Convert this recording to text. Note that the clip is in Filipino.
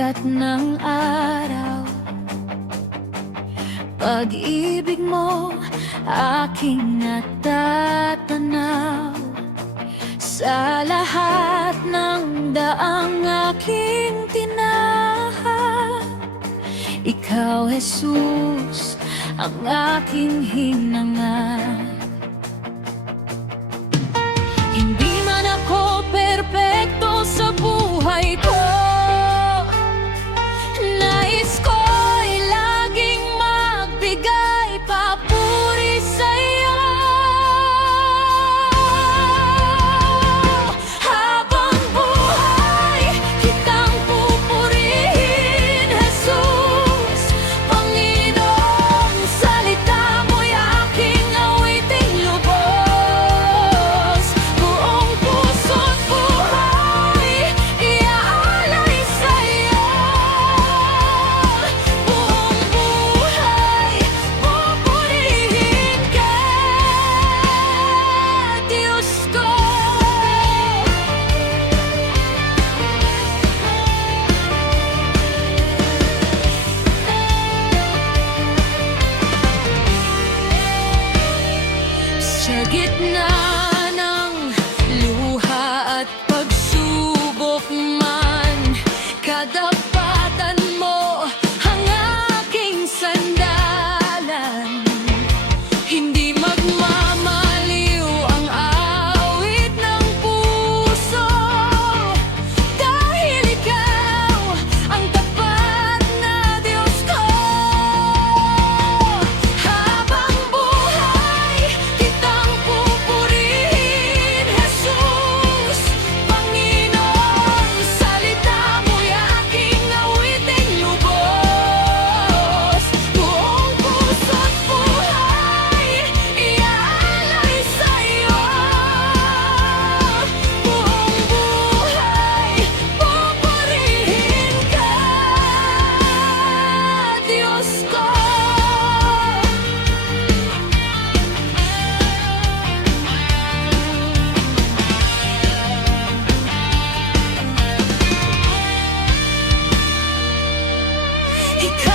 sikat ng araw. Pag-ibig mo aking natatanaw. Sa lahat ng daang aking tinahak, Ikaw, Jesus, ang aking hinangad. Hindi man ako perpekto sa buhay ko, nais ko'y laging magbigay papuri sa'yo. Habang buhay, kitang pupurihin, Jesus. Panginoong salita mo'y aking awiting lubos. Buong puso't buhay, iaalay sa'yo. Buong buhay, pupurihin ka, Diyos ko. Sa gitna ng luha at pagsubok man, kadapatan mo ang aking sandalan. Hindi magmamaliw ang awit ng puso, dahil ikaw ang tapat na Diyos ko. Habang buhay, kitang pupurihin, Jesus. Panginoong salita mo'y aking awiting lubos. Buong puso't buhay, iaalay sa'yo. Buong buhay, pupurihin ka, Diyos ko. Ikaw